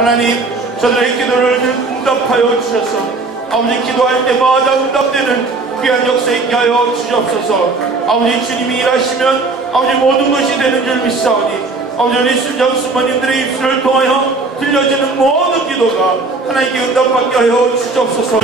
하나님, 저들의 기도를 응답하여 주셔서 아버지 기도할 때마다 응답되는 귀한 역사 있게 하여 주시옵소서. 아버지, 주님이 일하시면 아버지 모든 것이 되는 줄 믿사오니 아버지, 우리 순장 수모님들의 입술을 통하여 들려지는 모든 기도가 하나님께 응답받게 하여 주시옵소서.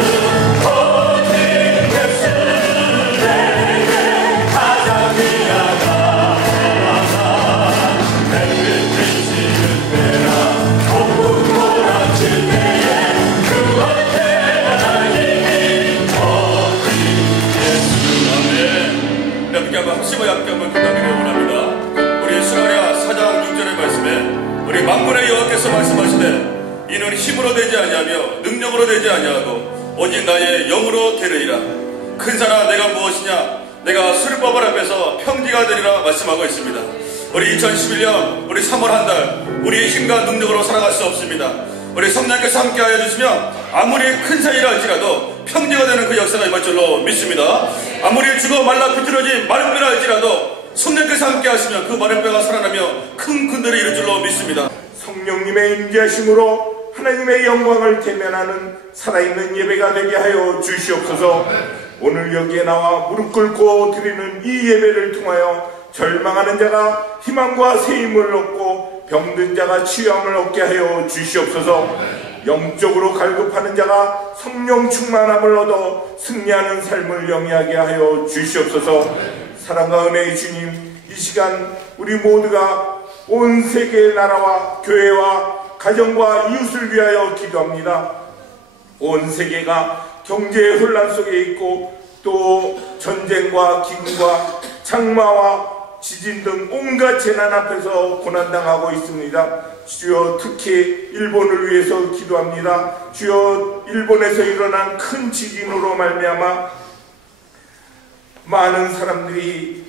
합심의 약점을 기다리기 원합니다. 우리 스가랴 4장 6절의 말씀에 우리 만군의 여호와께서 말씀하시되 이는 힘으로 되지 아니하며 능력으로 되지 아니하고 오직 나의 영으로 되리라. 큰 사람 내가 무엇이냐, 내가 술법을 앞에서 평지가 되리라 말씀하고 있습니다. 우리 2011년 우리 3월 한 달 우리의 힘과 능력으로 살아갈 수 없습니다. 우리 성령께서 함께 하여 주시면 아무리 큰 사이라 할지라도 평지가 되는 그 역사가 임할 줄로 믿습니다. 아무리 죽어 말라 비틀어진 마른 뼈라 할지라도 성령께서 함께 하시면 그 마른 뼈가 살아나며 큰 군대를 이룰 줄로 믿습니다. 성령님의 임재하심으로 하나님의 영광을 대면하는 살아있는 예배가 되게 하여 주시옵소서. 오늘 여기에 나와 무릎 꿇고 드리는 이 예배를 통하여 절망하는 자가 희망과 새 힘을 얻고 병든 자가 치유함을 얻게 하여 주시옵소서. 영적으로 갈급하는 자가 성령 충만함을 얻어 승리하는 삶을 영위하게 하여 주시옵소서. 사랑과 은혜의 주님, 이 시간 우리 모두가 온 세계의 나라와 교회와 가정과 이웃을 위하여 기도합니다. 온 세계가 경제의 혼란 속에 있고 또 전쟁과 기근과 장마와 지진 등 온갖 재난 앞에서 고난당하고 있습니다. 주여, 특히 일본을 위해서 기도합니다. 주여, 일본에서 일어난 큰 지진으로 말미암아 많은 사람들이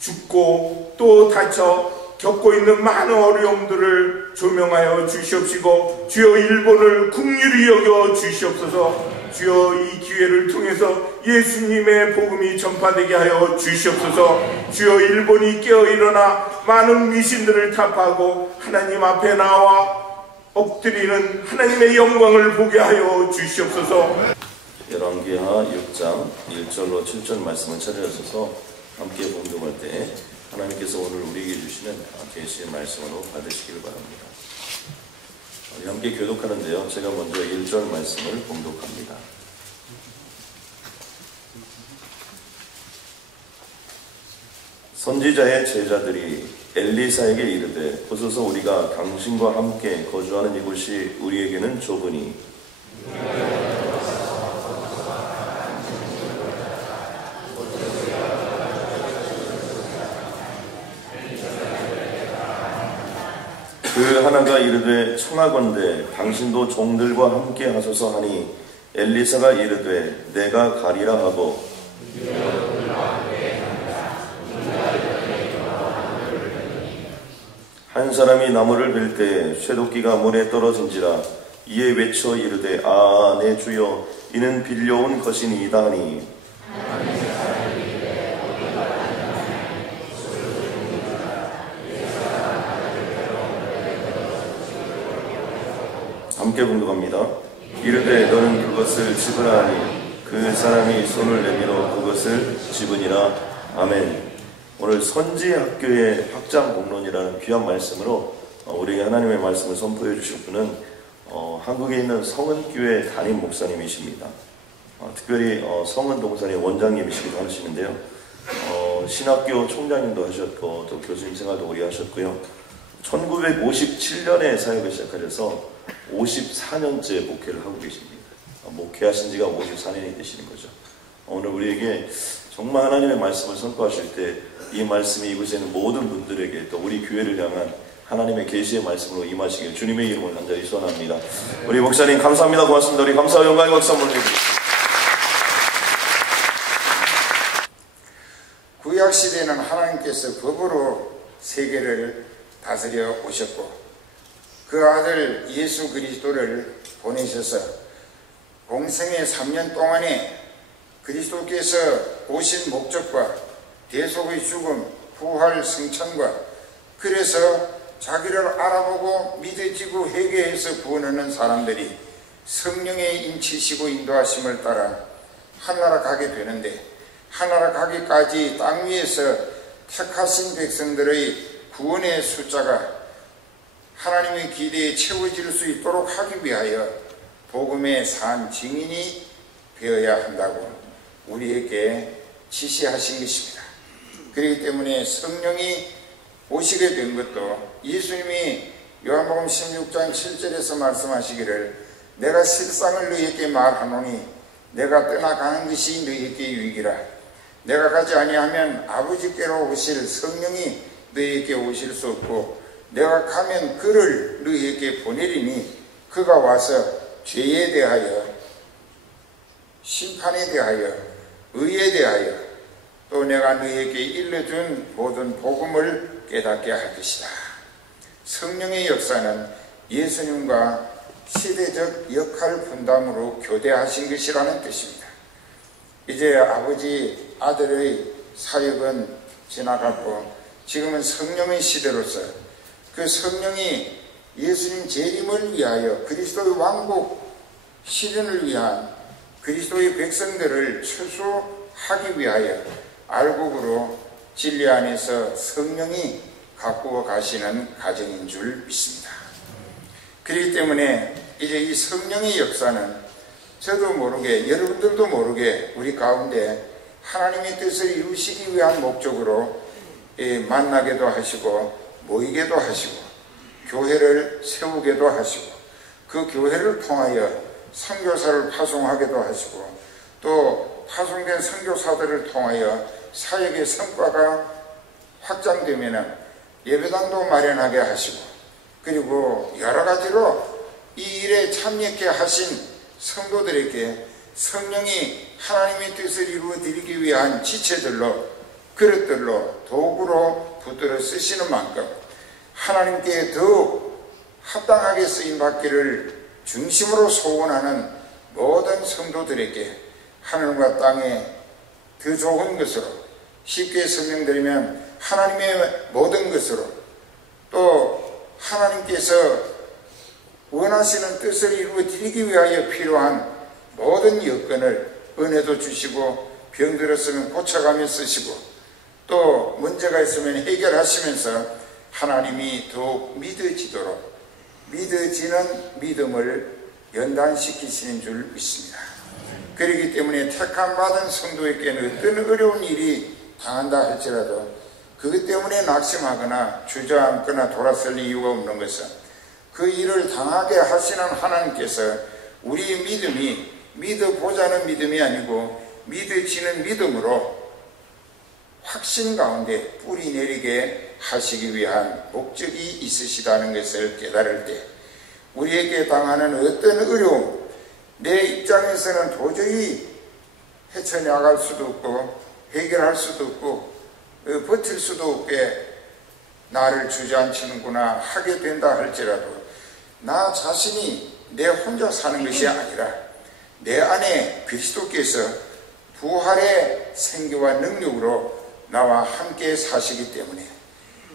죽고 또 다쳐 겪고 있는 많은 어려움들을 조명하여 주시옵시고 주여, 일본을 긍휼히 여겨 주시옵소서. 주여, 이 기회를 통해서 예수님의 복음이 전파되게 하여 주시옵소서. 주여, 일본이 깨어일어나 많은 미신들을 타파하고 하나님 앞에 나와 엎드리는 하나님의 영광을 보게 하여 주시옵소서. 열왕기하 6장 1절로 7절 말씀을 찾아주셔서 함께 봉독할 때 하나님께서 오늘 우리에게 주시는 계시의 말씀으로 받으시기를 바랍니다. 우리 함께 교독하는데요, 제가 먼저 1절 말씀을 봉독합니다. 선지자의 제자들이 엘리사에게 이르되 보소서, 우리가 당신과 함께 거주하는 이곳이 우리에게는 좁으니 그 하나가 이르되 청하건대 당신도 종들과 함께 하소서 하니 엘리사가 이르되 내가 가리라 하고 한 사람이 나무를 벨 때 쇠도끼가 물에 떨어진지라 이에 외쳐 이르되 아 내 주여 이는 빌려온 것이니이다 하니 함께 봉독합니다. 이르되 너는 그것을 집으라 하니 그 사람이 손을 내밀어 그것을 집으니라. 아멘. 오늘 선지학교의 확장 공론이라는 귀한 말씀으로 우리에게 하나님의 말씀을 선포해 주실 분은 한국에 있는 성은교회 담임 목사님이십니다. 특별히 성은동산의 원장님이시기도 하시는데요. 신학교 총장님도 하셨고 또 교수님 생활도 오래 하셨고요. 1957년에 사역을 시작하셔서 54년째 목회를 하고 계십니다. 목회하신 지가 54년이 되시는 거죠. 오늘 우리에게 정말 하나님의 말씀을 선포하실 때 이 말씀이 이곳에 있는 모든 분들에게 또 우리 교회를 향한 하나님의 계시의 말씀으로 임하시길 주님의 이름을 간절히 소원합니다. 우리 목사님 감사합니다. 고맙습니다. 우리 감사와 영광의 박수 한번 드립니다. 구약시대는 하나님께서 법으로 세계를 다스려 오셨고 그 아들 예수 그리스도를 보내셔서 공생의 3년 동안에 그리스도께서 오신 목적과 대속의 죽음, 부활, 승천과 그래서 자기를 알아보고 믿어지고 회개해서 구원하는 사람들이 성령의 인치시고 인도하심을 따라 하나라 가게 되는데, 하나라 가기까지 땅 위에서 택하신 백성들의 구원의 숫자가 하나님의 기대에 채워질 수 있도록 하기 위하여 복음의 산 증인이 되어야 한다고 우리에게 지시하신 것입니다. 그렇기 때문에 성령이 오시게 된 것도 예수님이 요한복음 16장 7절에서 말씀하시기를 내가 실상을 너희에게 말하노니 내가 떠나가는 것이 너희에게 유익이라. 내가 가지 아니하면 아버지께로 오실 성령이 너희에게 오실 수 없고 내가 가면 그를 너희에게 보내리니 그가 와서 죄에 대하여 심판에 대하여 의에 대하여 또 내가 너희에게 일러준 모든 복음을 깨닫게 할 것이다. 성령의 역사는 예수님과 시대적 역할 분담으로 교대하신 것이라는 뜻입니다. 이제 아버지 아들의 사역은 지나갔고 지금은 성령의 시대로서 그 성령이 예수님 재림을 위하여 그리스도의 왕국 실현을 위한 그리스도의 백성들을 추수하기 위하여 알곡으로 진리 안에서 성령이 가꾸어 가시는 과정인 줄 믿습니다. 그렇기 때문에 이제 이 성령의 역사는 저도 모르게 여러분들도 모르게 우리 가운데 하나님의 뜻을 이루시기 위한 목적으로 만나게도 하시고 모이게도 하시고 교회를 세우게도 하시고 그 교회를 통하여 선교사를 파송하게도 하시고 또 파송된 선교사들을 통하여 사역의 성과가 확장되면 예배당도 마련하게 하시고 그리고 여러 가지로 이 일에 참여케 하신 성도들에게 성령이 하나님의 뜻을 이루어 드리기 위한 지체들로 그릇들로 도구로 붙들어 쓰시는 만큼 하나님께 더욱 합당하게 쓰임받기를 중심으로 소원하는 모든 성도들에게 하늘과 땅에 더 좋은 것으로 쉽게 설명드리면 하나님의 모든 것으로 또 하나님께서 원하시는 뜻을 이루어 드리기 위하여 필요한 모든 여건을 은혜도 주시고 병들었으면 고쳐가며 쓰시고 또 문제가 있으면 해결하시면서 하나님이 더욱 믿어지도록 믿어지는 믿음을 연단시키시는 줄 믿습니다. 그렇기 때문에 택함받은 성도에게는 어떤 어려운 일이 당한다 할지라도 그것 때문에 낙심하거나 주저앉거나 돌아설 이유가 없는 것은 그 일을 당하게 하시는 하나님께서 우리의 믿음이 믿어보자는 믿음이 아니고 믿어지는 믿음으로 확신 가운데 뿌리 내리게 하시기 위한 목적이 있으시다는 것을 깨달을 때 우리에게 당하는 어떤 어려움 내 입장에서는 도저히 헤쳐나갈 수도 없고 해결할 수도 없고 버틸 수도 없게 나를 주저앉히는구나 하게 된다 할지라도 나 자신이 내 혼자 사는 것이 아니라 내 안에 그리스도께서 부활의 생기와 능력으로 나와 함께 사시기 때문에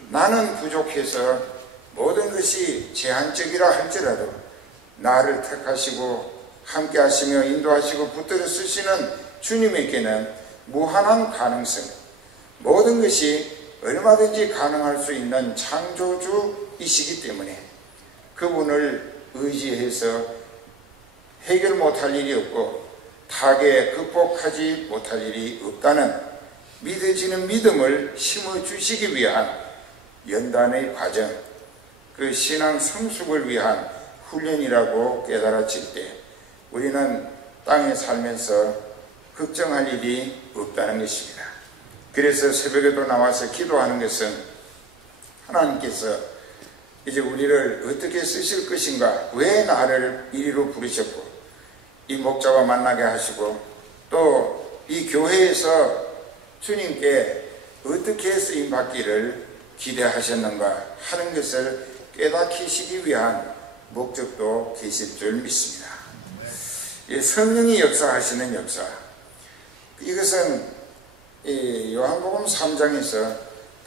나는 부족해서 모든 것이 제한적이라 할지라도 나를 택하시고 함께 하시며 인도하시고 붙들어 쓰시는 주님에게는 무한한 가능성 모든 것이 얼마든지 가능할 수 있는 창조주이시기 때문에 그분을 의지해서 해결 못할 일이 없고 타계 극복하지 못할 일이 없다는 믿어지는 믿음을 심어주시기 위한 연단의 과정 그 신앙 성숙을 위한 훈련이라고 깨달아질 때 우리는 땅에 살면서 걱정할 일이 없다는 것입니다. 그래서 새벽에도 나와서 기도하는 것은 하나님께서 이제 우리를 어떻게 쓰실 것인가 왜 나를 이리로 부르셨고 이 목자와 만나게 하시고 또 이 교회에서 주님께 어떻게 쓰임받기를 기대하셨는가 하는 것을 깨닫히시기 위한 목적도 계실 줄 믿습니다. 성령이 역사하시는 역사 이것은 요한복음 3장에서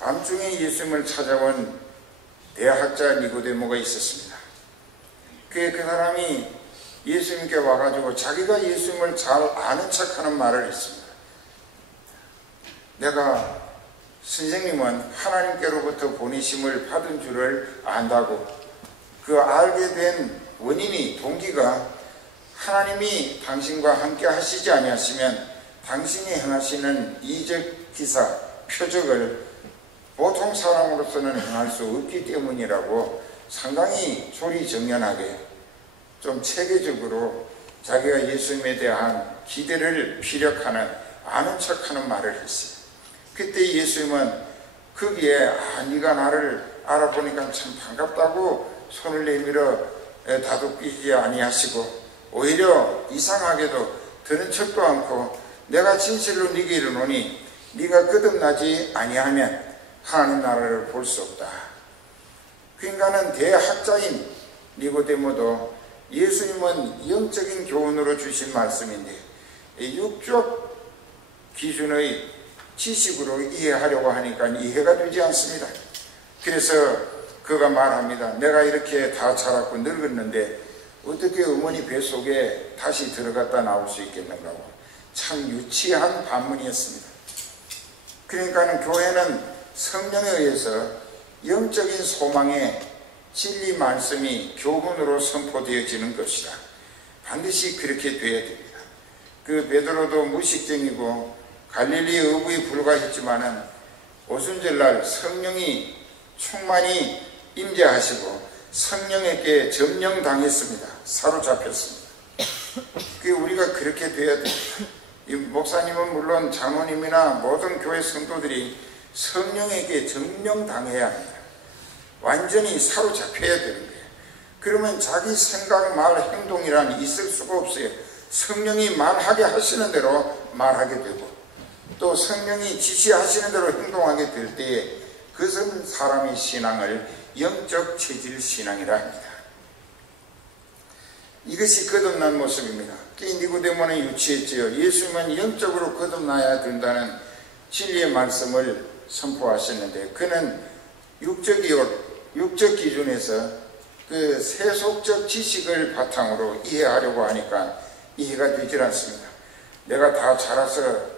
밤중에 예수님을 찾아온 대학자 니고데모가 있었습니다. 그 사람이 예수님께 와가지고 자기가 예수님을 잘 아는 척하는 말을 했습니다. 내가 선생님은 하나님께로부터 보내심을 받은 줄을 안다고, 그 알게 된 원인이, 동기가 하나님이 당신과 함께 하시지 아니하시면 당신이 행하시는 이적 기사, 표적을 보통 사람으로서는 행할 수 없기 때문이라고 상당히 조리정연하게 좀 체계적으로 자기가 예수님에 대한 기대를 피력하는, 아는 척하는 말을 했어요. 그때 예수님은 거기에 네가 나를 알아보니까 참 반갑다고 손을 내밀어 다독이지 아니하시고, 오히려 이상하게도 들은 척도 않고 내가 진실로 네게 이르노니 네가 거듭나지 아니하면 하나님 나라를 볼 수 없다. 그러니까는 대학자인 니고데모도 예수님은 영적인 교훈으로 주신 말씀인데 육적 기준의 지식으로 이해하려고 하니까 이해가 되지 않습니다. 그래서 그가 말합니다. 내가 이렇게 다 자랐고 늙었는데 어떻게 어머니 뱃속에 다시 들어갔다 나올 수 있겠는가고, 참 유치한 반문이었습니다. 그러니까 교회는 성령에 의해서 영적인 소망의 진리 말씀이 교훈으로 선포되어지는 것이다. 반드시 그렇게 되어야 됩니다. 그 베드로도 무식쟁이고 갈릴리 어부에 불과했지만은 오순절날 성령이 충만히 임재하시고 성령에게 점령당했습니다. 사로잡혔습니다. 우리가 그렇게 되어야 됩니다. 이 목사님은 물론 장로님이나 모든 교회 성도들이 성령에게 점령당해야 합니다. 완전히 사로잡혀야 되는 거예요. 그러면 자기 생각, 말, 행동이란 있을 수가 없어요. 성령이 말하게 하시는 대로 말하게 되고, 또 성령이 지시하시는 대로 행동하게 될 때에 그것은 사람의 신앙을 영적 체질 신앙이라 합니다. 이것이 거듭난 모습입니다. 니고데모는 유치했지요. 예수님은 영적으로 거듭나야 된다는 진리의 말씀을 선포하셨는데 그는 육적 기준에서 그 세속적 지식을 바탕으로 이해하려고 하니까 이해가 되질 않습니다. 내가 다 자라서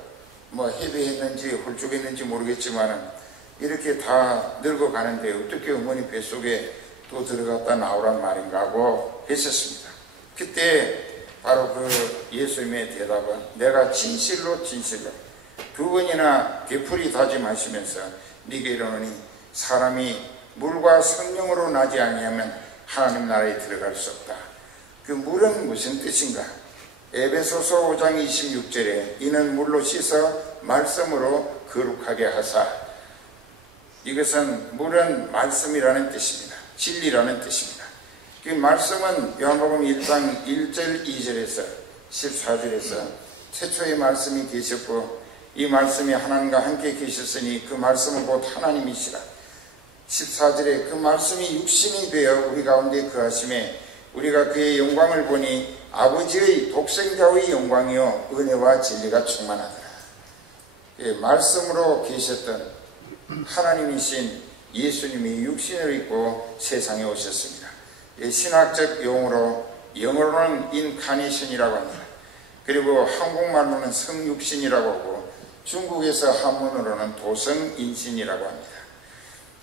해배했는지 홀쭉했는지 모르겠지만은 이렇게 다 늙어가는데 어떻게 어머니 뱃속에 또 들어갔다 나오란 말인가 하고 했었습니다. 그때 바로 그 예수님의 대답은 내가 진실로 두 번이나 되풀이 다짐하시면서 네게 이르노니 사람이 물과 성령으로 나지 아니하면 하나님 나라에 들어갈 수 없다. 그 물은 무슨 뜻인가? 에베소서 5장 26절에 이는 물로 씻어 말씀으로 거룩하게 하사, 이것은 물은 말씀이라는 뜻입니다. 진리라는 뜻입니다. 그 말씀은 요한복음 1장 1절 2절에서 14절에서 태초에 말씀이 계셨고 이 말씀이 하나님과 함께 계셨으니 그 말씀은 곧 하나님이시라. 14절에 그 말씀이 육신이 되어 우리 가운데 거하심에 우리가 그의 영광을 보니 아버지의 독생자의 영광이요 은혜와 진리가 충만하더라. 말씀으로 계셨던 하나님이신 예수님이 육신을 입고 세상에 오셨습니다. 신학적 용어로 영어로는 인카네이션이라고 합니다. 그리고 한국말로는 성육신이라고 하고 중국에서 한문으로는 도성인신이라고 합니다.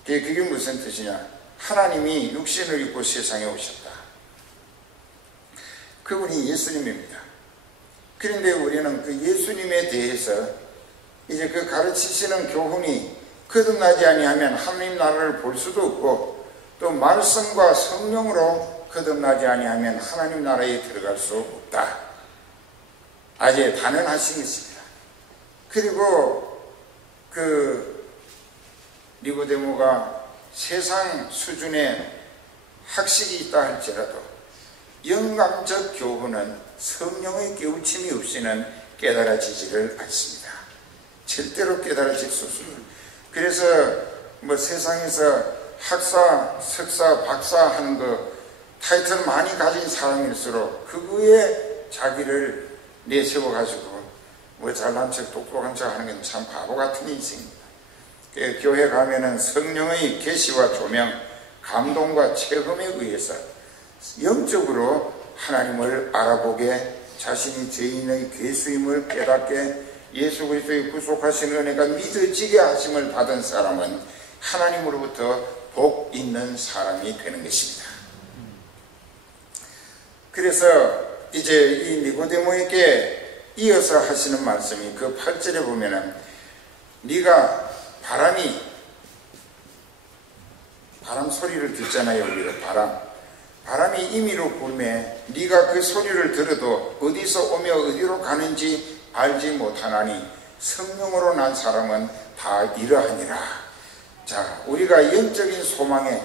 그게 무슨 뜻이냐? 하나님이 육신을 입고 세상에 오셨다. 그분이 예수님입니다. 그런데 우리는 그 예수님에 대해서 이제 그 가르치시는 교훈이 거듭나지 아니하면 하나님 나라를 볼 수도 없고 또 말씀과 성령으로 거듭나지 아니하면 하나님 나라에 들어갈 수 없다. 아주 단언하신 것입니다. 그리고 그 니고데모가 세상 수준의 학식이 있다 할지라도 영감적 교훈은 성령의 깨우침이 없이는 깨달아지지를 않습니다. 절대로 깨달아질 수 없습니다. 그래서 세상에서 학사, 석사, 박사 하는 거 타이틀 많이 가진 사람일수록 그거에 자기를 내세워가지고 잘난 척 똑똑한 척 하는 건 참 바보 같은 인생입니다. 교회 가면은 성령의 계시와 조명, 감동과 체험에 의해서 영적으로 하나님을 알아보게, 자신이 죄인의 괴수임을 깨닫게, 예수 그리스도의 구속하신 은혜가 믿어지게 하심을 받은 사람은 하나님으로부터 복 있는 사람이 되는 것입니다. 그래서 이제 이 니고데모에게 이어서 하시는 말씀이 그 8절에 보면은, 네가 바람 소리를 듣잖아요. 우리가 바람이 임의로 불매 네가 그 소리를 들어도 어디서 오며 어디로 가는지 알지 못하나니 성령으로 난 사람은 다 이러하니라. 자, 우리가 영적인 소망에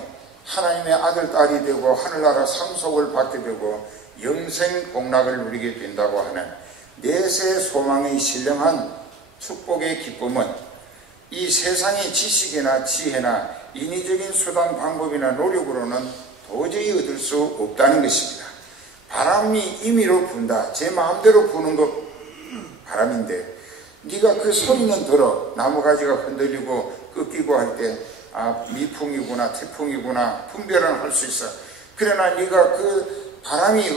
하나님의 아들, 딸이 되고 하늘나라 상속을 받게 되고 영생 복락을 누리게 된다고 하는 내세 소망의 신령한 축복의 기쁨은 이 세상의 지식이나 지혜나 인위적인 수단 방법이나 노력으로는 도저히 얻을 수 없다는 것입니다. 바람이 임의로 분다. 제 마음대로 부는 거 바람인데, 네가 그 소리는 들어. 나무가지가 흔들리고 꺾이고 할 때 미풍이구나 태풍이구나 분별은 할 수 있어. 그러나 네가 그 바람이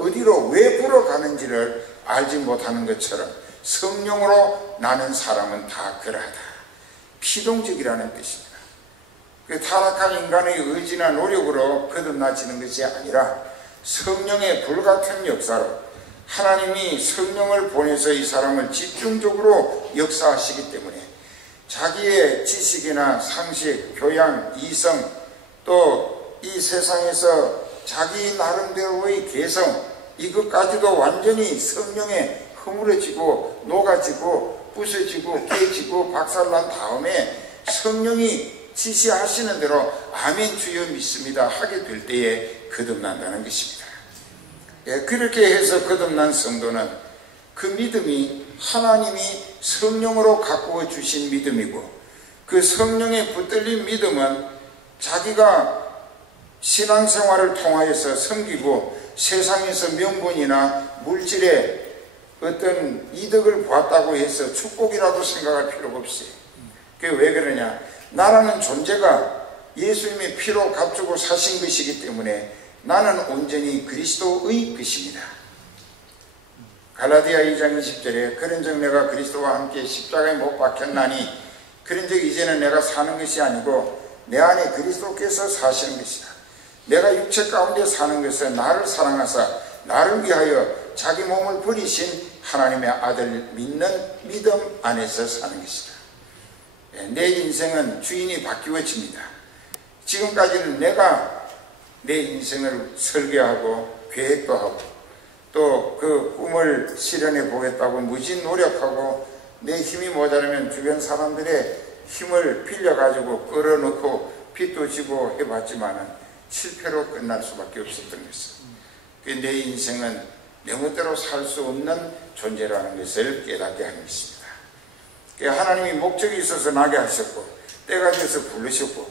어디로 왜 불어가는지를 알지 못하는 것처럼 성령으로 나는 사람은 다 그러하다. 피동적이라는 뜻입니다. 그 타락한 인간의 의지나 노력으로 거듭나지는 것이 아니라 성령의 불같은 역사로 하나님이 성령을 보내서 이 사람을 집중적으로 역사하시기 때문에 자기의 지식이나 상식, 교양, 이성, 또 이 세상에서 자기 나름대로의 개성, 이것까지도 완전히 성령에 허물어지고 녹아지고 부서지고 깨지고 박살난 다음에 성령이 지시하시는 대로 아멘 주여 믿습니다 하게 될 때에 거듭난다는 것입니다. 그렇게 해서 거듭난 성도는 그 믿음이 하나님이 성령으로 가꾸어 주신 믿음이고, 그 성령에 붙들린 믿음은 자기가 신앙생활을 통하여서 섬기고 세상에서 명분이나 물질의 어떤 이득을 보았다고 해서 축복이라도 생각할 필요가 없어요. 그게 왜 그러냐? 나라는 존재가 예수님의 피로 값주고 사신 것이기 때문에 나는 온전히 그리스도의 것입니다. 갈라디아 2장 20절에 그런즉 내가 그리스도와 함께 십자가에 못 박혔나니 그런즉 이제는 내가 사는 것이 아니고 내 안에 그리스도께서 사시는 것이다. 내가 육체 가운데 사는 것은 나를 사랑하사 나를 위하여 자기 몸을 버리신 하나님의 아들 믿는 믿음 안에서 사는 것이다. 내 인생은 주인이 바뀌어집니다. 지금까지는 내가 내 인생을 설계하고 계획도 하고 또 그 꿈을 실현해 보겠다고 무진 노력하고 내 힘이 모자라면 주변 사람들의 힘을 빌려가지고 끌어놓고 빚도 지고 해봤지만은 실패로 끝날 수밖에 없었던 것입니다. 내 인생은 내 멋대로 살 수 없는 존재라는 것을 깨닫게 하는 것입니다. 하나님이 목적이 있어서 나게 하셨고 때가 돼서 부르셨고,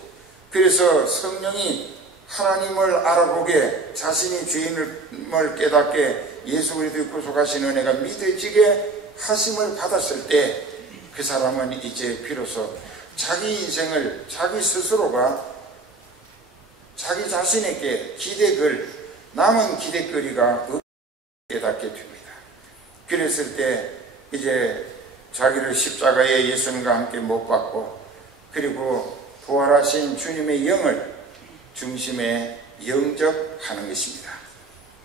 그래서 성령이 하나님을 알아보게 자신이 죄인을 깨닫게 예수 그리스도의 구속하신 은혜가 믿어지게 하심을 받았을 때 그 사람은 이제 비로소 자기 인생을 자기 스스로가 자기 자신에게 남은 기대거리가 깨닫게 됩니다. 그랬을 때 이제 자기를 십자가에 예수님과 함께 못 박고, 그리고 부활하신 주님의 영을 중심에 영접하는 것입니다.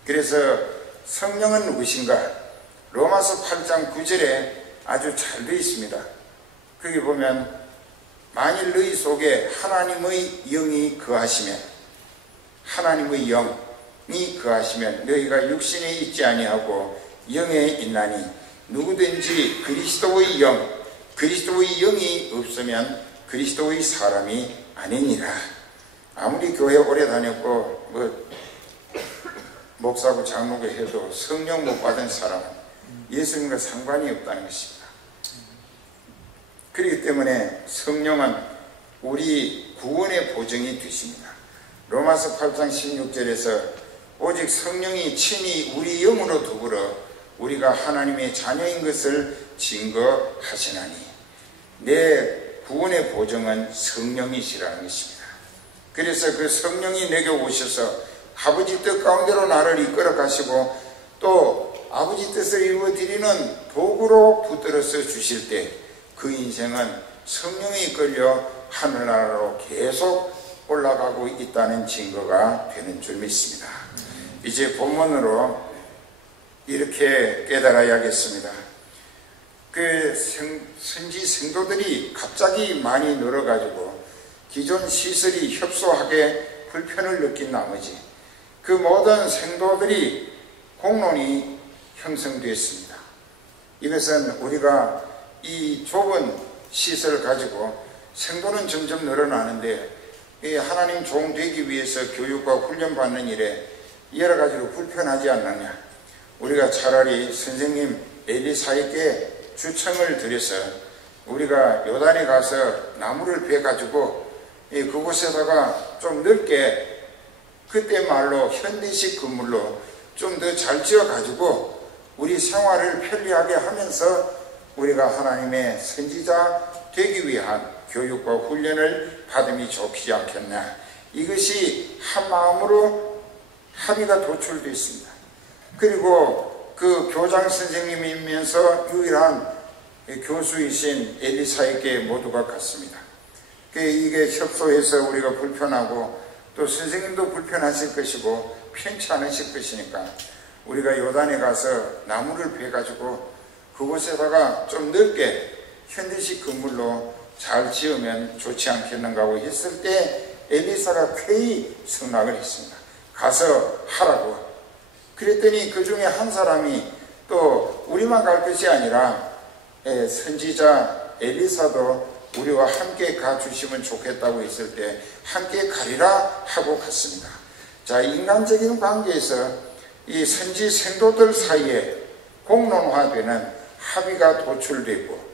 그래서 성령은 누구신가? 로마서 8장 9절에 아주 잘 되어 있습니다. 거기 보면 만일 너희 속에 하나님의 영이 거하시면, 하나님의 영이 거하시면 너희가 육신에 있지 아니하고 영에 있나니 누구든지 그리스도의 영이 없으면 그리스도의 사람이 아니니라. 아무리 교회 오래 다녔고 목사고 장로고 해도 성령 못 받은 사람은 예수님과 상관이 없다는 것입니다. 그렇기 때문에 성령은 우리 구원의 보증이 되십니다. 로마서 8장 16절에서 오직 성령이 친히 우리 영으로 더불어 우리가 하나님의 자녀인 것을 증거하시나니, 내 구원의 보증은 성령이시라는 것입니다. 그래서 그 성령이 내게 오셔서 아버지 뜻 가운데로 나를 이끌어 가시고 또 아버지 뜻을 이루어 드리는 도구로 붙들어서 주실 때 그 인생은 성령에 이끌려 하늘나라로 계속 올라가고 있다는 증거가 되는 줄 믿습니다. 이제 본문으로 이렇게 깨달아야겠습니다. 그 선지 성도들이 갑자기 많이 늘어가지고 기존 시설이 협소하게 불편을 느낀 나머지 그 모든 성도들이 공론이 형성되었습니다. 이것은 우리가 이 좁은 시설을 가지고 성도는 점점 늘어나는데 하나님 종 되기 위해서 교육과 훈련받는 일에 여러 가지로 불편하지 않느냐. 우리가 차라리 선생님 엘리사에게 주청을 드려서 우리가 요단에 가서 나무를 베가지고 그곳에다가 좀 넓게 그때 말로 현대식 건물로 좀 더 잘 지어가지고 우리 생활을 편리하게 하면서 우리가 하나님의 선지자 되기 위한 교육과 훈련을 받음이 좋지 않겠나. 이것이 한 마음으로 합의가 도출되어 있습니다. 그리고 그 교장 선생님이면서 유일한 교수이신 엘리사에게 모두가 갔습니다. 이게 협소해서 우리가 불편하고 또 선생님도 불편하실 것이고 편치 않으실 것이니까 우리가 요단에 가서 나무를 베가지고 그곳에다가 좀 넓게 현대식 건물로 잘 지으면 좋지 않겠는가 하고 했을 때 엘리사가 쾌히 승낙을 했습니다. 가서 하라고. 그랬더니 그 중에 한 사람이 또 우리만 갈 것이 아니라 선지자 엘리사도 우리와 함께 가주시면 좋겠다고 했을 때 함께 가리라 하고 갔습니다. 자, 인간적인 관계에서 이 선지 성도들 사이에 공론화되는 합의가 도출됐고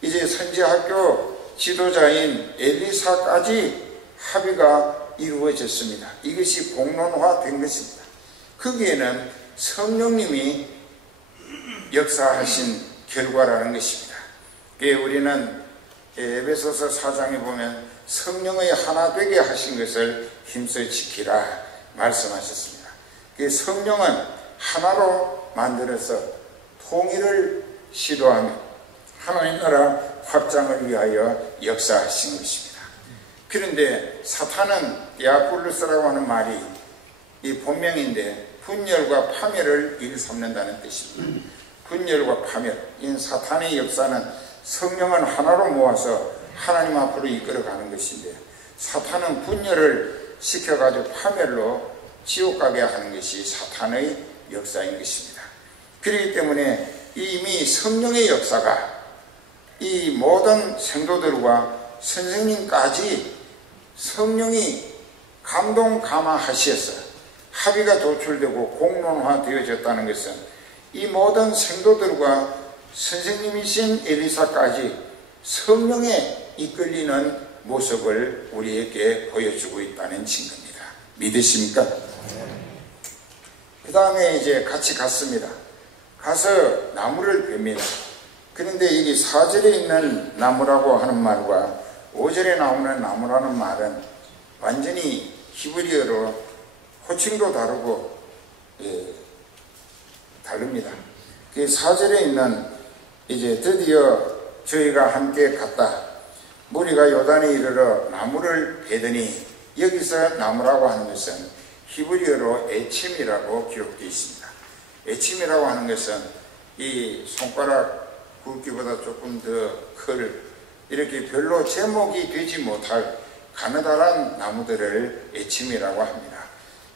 이제 선지학교 지도자인 엘리사까지 합의가 이루어졌습니다. 이것이 공론화된 것입니다. 거기에는 성령님이 역사하신 결과라는 것입니다. 우리는 에베소서 4장에 보면 성령의 하나 되게 하신 것을 힘써 지키라 말씀하셨습니다. 성령은 하나로 만들어서 통일을 시도하며 하나님 나라 확장을 위하여 역사하신 것입니다. 그런데 사탄은 디아블로스라고 하는 말이 이 본명인데 분열과 파멸을 일삼는다는 뜻입니다. 분열과 파멸. 이 사탄의 역사는 성령은 하나로 모아서 하나님 앞으로 이끌어가는 것인데 사탄은 분열을 시켜가지고 파멸로 지옥 가게 하는 것이 사탄의 역사인 것입니다. 그렇기 때문에 이미 성령의 역사가 이 모든 성도들과 선생님까지 성령이 감동 감화하셔서 합의가 도출되고 공론화되어졌다는 것은 이 모든 성도들과 선생님이신 엘리사까지 성령에 이끌리는 모습을 우리에게 보여주고 있다는 증거입니다. 믿으십니까? 그 다음에 이제 같이 갔습니다. 가서 나무를 뵙니다. 그런데 여기 4절에 있는 나무라고 하는 말과 5절에 나오는 나무라는 말은 완전히 히브리어로 호칭도 다르고 다릅니다. 그 4절에 있는 이제 드디어 저희가 함께 갔다. 무리가 요단에 이르러 나무를 베더니 여기서 나무라고 하는 것은 히브리어로 에침이라고 기록되어 있습니다. 에침이라고 하는 것은 이 손가락 굵기보다 조금 더 클 이렇게 별로 제목이 되지 못할 가느다란 나무들을 에침이라고 합니다.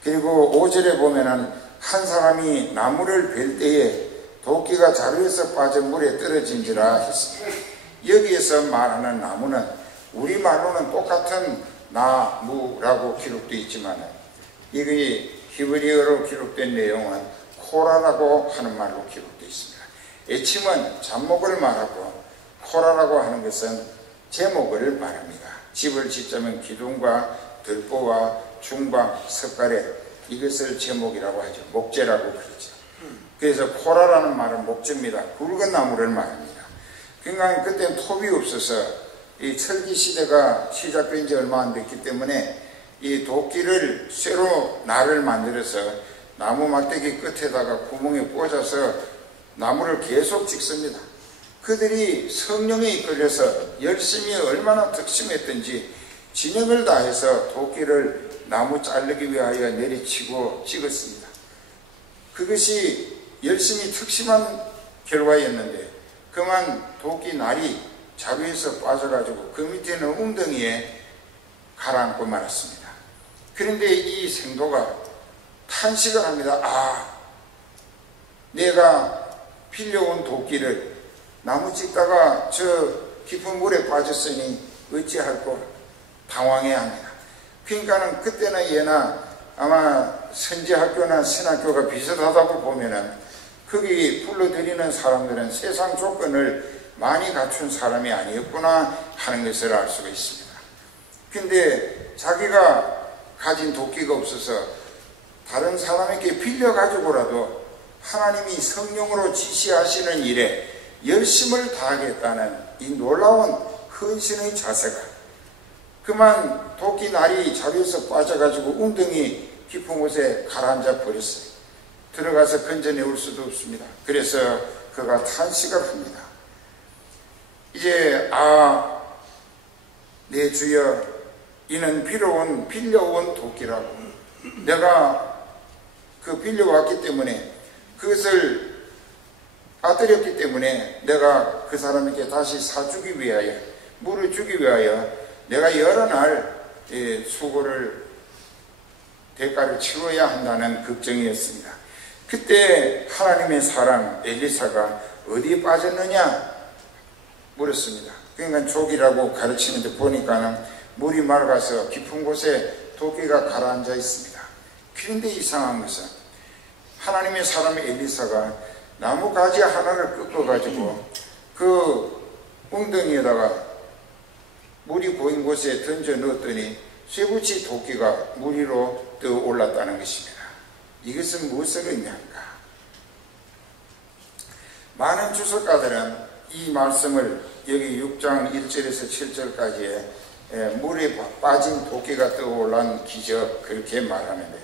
그리고 5절에 보면은 한 사람이 나무를 벨 때에 도끼가 자루에서 빠져 물에 떨어진지라 했습니다. 여기에서 말하는 나무는 우리말로는 똑같은 나무라고 기록되어 있지만 이게 히브리어로 기록된 내용은 코라라고 하는 말로 기록되어 있습니다. 에침은 잡목을 말하고 코라라고 하는 것은 제목을 말합니다. 집을 짓자면 기둥과 들보와 중방, 석가래 이것을 제목이라고 하죠. 목재라고 그러죠. 그래서 코라라는 말은 목재입니다. 굵은 나무를 말합니다. 그러니까 그때는 톱이 없어서 이 철기 시대가 시작된 지 얼마 안 됐기 때문에 이 도끼를 쇠로 날을 만들어서 나무 막대기 끝에다가 구멍에 꽂아서 나무를 계속 찍습니다. 그들이 성령에 이끌려서 열심히 얼마나 특심했던지 진영을 다해서 도끼를 나무 자르기 위하여 내리치고 찍었습니다. 그것이 열심히 특심한 결과였는데 그만 도끼 날이 자루에서 빠져가지고 그 밑에는 웅덩이에 가라앉고 말았습니다. 그런데 이 생도가 탄식을 합니다. 아, 내가 빌려온 도끼를 나무 찍다가 저 깊은 물에 빠졌으니 어찌할꼬 당황해합니다. 그러니까는 그때나 얘나 아마 선지학교나 신학교가 비슷하다고 보면은 거기 불러들이는 사람들은 세상 조건을 많이 갖춘 사람이 아니었구나 하는 것을 알 수가 있습니다. 근데 자기가 가진 도끼가 없어서 다른 사람에게 빌려가지고라도 하나님이 성령으로 지시하시는 일에 열심을 다하겠다는 이 놀라운 헌신의 자세가 그만 도끼 날이 자리에서 빠져가지고 웅덩이 깊은 곳에 가라앉아 버렸어요. 들어가서 건져내올 수도 없습니다. 그래서 그가 탄식을 합니다. 이제 내 주여, 이는 빌려온 도끼라고. 내가 그 빌려왔기 때문에 그것을 빠뜨렸기 때문에 내가 그 사람에게 다시 사주기 위하여, 물을 주기 위하여 내가 여러 날 수고를 대가를 치러야 한다는 걱정이었습니다. 그때 하나님의 사람 엘리사가 어디에 빠졌느냐 물었습니다. 그러니까 족이라고 가르치는데 보니까는 물이 맑아서 깊은 곳에 도끼가 가라앉아 있습니다. 그런데 이상한 것은 하나님의 사람 엘리사가 나무 가지 하나를 꺾어가지고 그 웅덩이에다가 물이 고인 곳에 던져 넣었더니 쇠붙이 도끼가 물 위로 떠 올랐다는 것입니다. 이것은 무엇을 의미합니까? 많은 주석가들은 이 말씀을 여기 6장 1절에서 7절까지의 물에 빠진 도끼가 떠올란 기적 그렇게 말하는데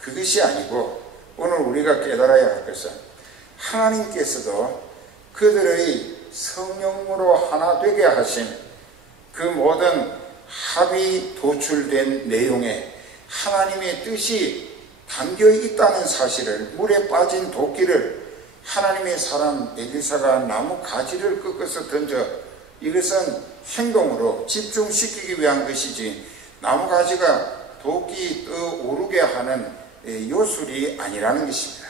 그것이 아니고 오늘 우리가 깨달아야 할 것은 하나님께서도 그들의 성령으로 하나 되게 하신 그 모든 합이 도출된 내용에 하나님의 뜻이 담겨 있다는 사실을, 물에 빠진 도끼를 하나님의 사람 엘리사가 나무 가지를 꺾어서 던져 이것은 행동으로 집중시키기 위한 것이지 나무 가지가 도끼 떠오르게 하는 요술이 아니라는 것입니다.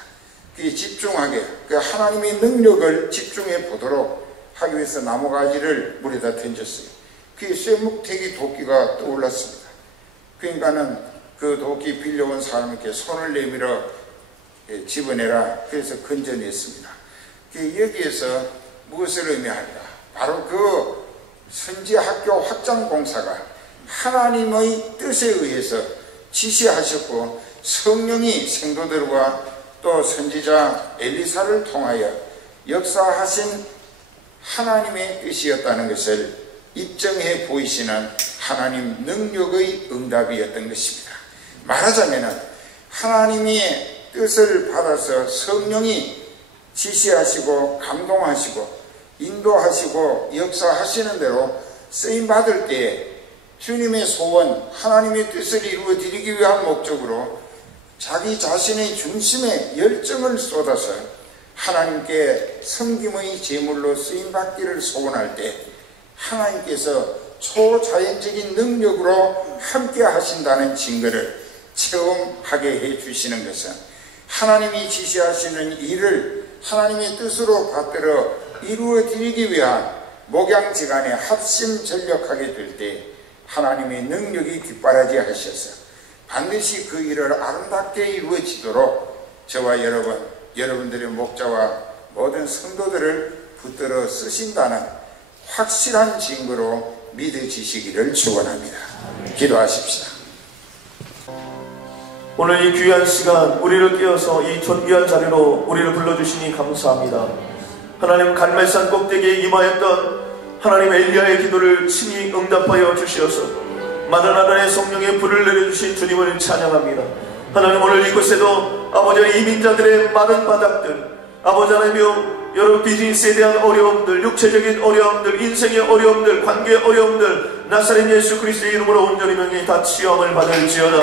그게 집중하게, 그 하나님의 능력을 집중해 보도록 하기 위해서 나무 가지를 물에다 던졌어요. 그게 쇠묵태기 도끼가 떠올랐습니다. 그러니까는 그 도끼 빌려온 사람에게 손을 내밀어 집어내라. 그래서 건져냈습니다. 여기에서 무엇을 의미할까? 바로 그 선지학교 확장공사가 하나님의 뜻에 의해서 지시하셨고 성령이 생도들과 또 선지자 엘리사를 통하여 역사하신 하나님의 뜻이었다는 것을 입증해 보이시는 하나님 능력의 응답이었던 것입니다. 말하자면 하나님의 뜻을 받아서 성령이 지시하시고 감동하시고 인도하시고 역사하시는 대로 쓰임받을 때에 주님의 소원, 하나님의 뜻을 이루어 드리기 위한 목적으로 자기 자신의 중심에 열정을 쏟아서 하나님께 섬김의 제물로 쓰임받기를 소원할 때 하나님께서 초자연적인 능력으로 함께 하신다는 증거를 체험하게 해 주시는 것은 하나님이 지시하시는 일을 하나님의 뜻으로 받들어 이루어 드리기 위한 목양지간에 합심전력하게 될 때 하나님의 능력이 뒷바라지 하셔서 반드시 그 일을 아름답게 이루어지도록 저와 여러분들의 목자와 모든 성도들을 붙들어 쓰신다는 확실한 증거로 믿어지시기를 축원합니다. 기도하십시다. 오늘 이 귀한 시간 우리를 깨워서 이 존귀한 자리로 우리를 불러주시니 감사합니다. 하나님, 갈멜산 꼭대기에 임하였던 하나님 엘리야의 기도를 친히 응답하여 주시어서 마른 하늘에 성령의 불을 내려주신 주님을 찬양합니다. 하나님, 오늘 이곳에도 아버지 이민자들의 마른 바닥들, 아버지 하나님이여, 여러 비즈니스에 대한 어려움들, 육체적인 어려움들, 인생의 어려움들, 관계의 어려움들, 나사렛 예수 그리스도의 이름으로 온전히 명예 다 치유함을 받을지어다.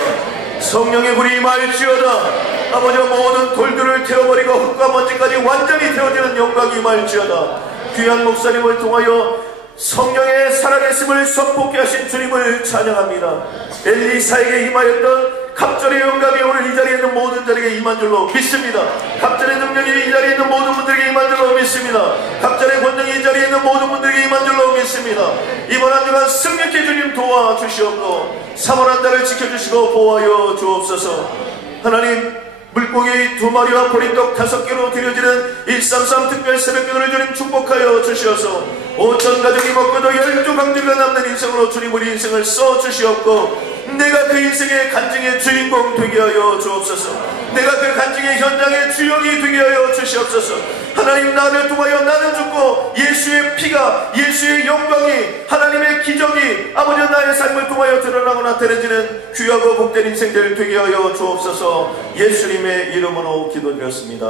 성령의 불이 임할지어다. 아버지, 모든 돌들을 태워버리고 흙과 먼지까지 완전히 태워지는 영광이 임할지어다. 귀한 목사님을 통하여 성령의 살아계심을 선포케 하신 주님을 찬양합니다. 엘리사에게 임하였던 갑절의 영감이 오늘 이 자리에 있는 모든 자에게 임한 줄로 믿습니다. 갑절의 능력이 이 자리에 있는 모든 분들에게 임한 줄로 믿습니다. 갑절의 권능이 이 자리에 있는 모든 분들에게 임한 줄로 믿습니다. 이번 한 주간 승리케 주님 도와주시옵고 3월 한 달을 지켜주시고 보호하여 주옵소서. 하나님, 물고기 2마리와 보리떡 5개로 드려지는 133 특별 새벽기도를 주님 축복하여 주시어서 5천 가족이 먹고도 12강주가 남는 인생으로 주님 우리 인생을 써주시옵고, 내가 그 인생의 간증의 주인공 되게 하여 주옵소서. 내가 그 간증의 현장의 주역이 되게 하여 주시옵소서. 하나님, 나를 통하여 나는 죽고 예수의 피가, 예수의 영광이, 하나님의 기적이 아버지 나의 삶을 통하여 드러나고 나타내지는 귀하고 복된 인생들 되게 하여 주옵소서. 예수님의 이름으로 기도드렸습니다.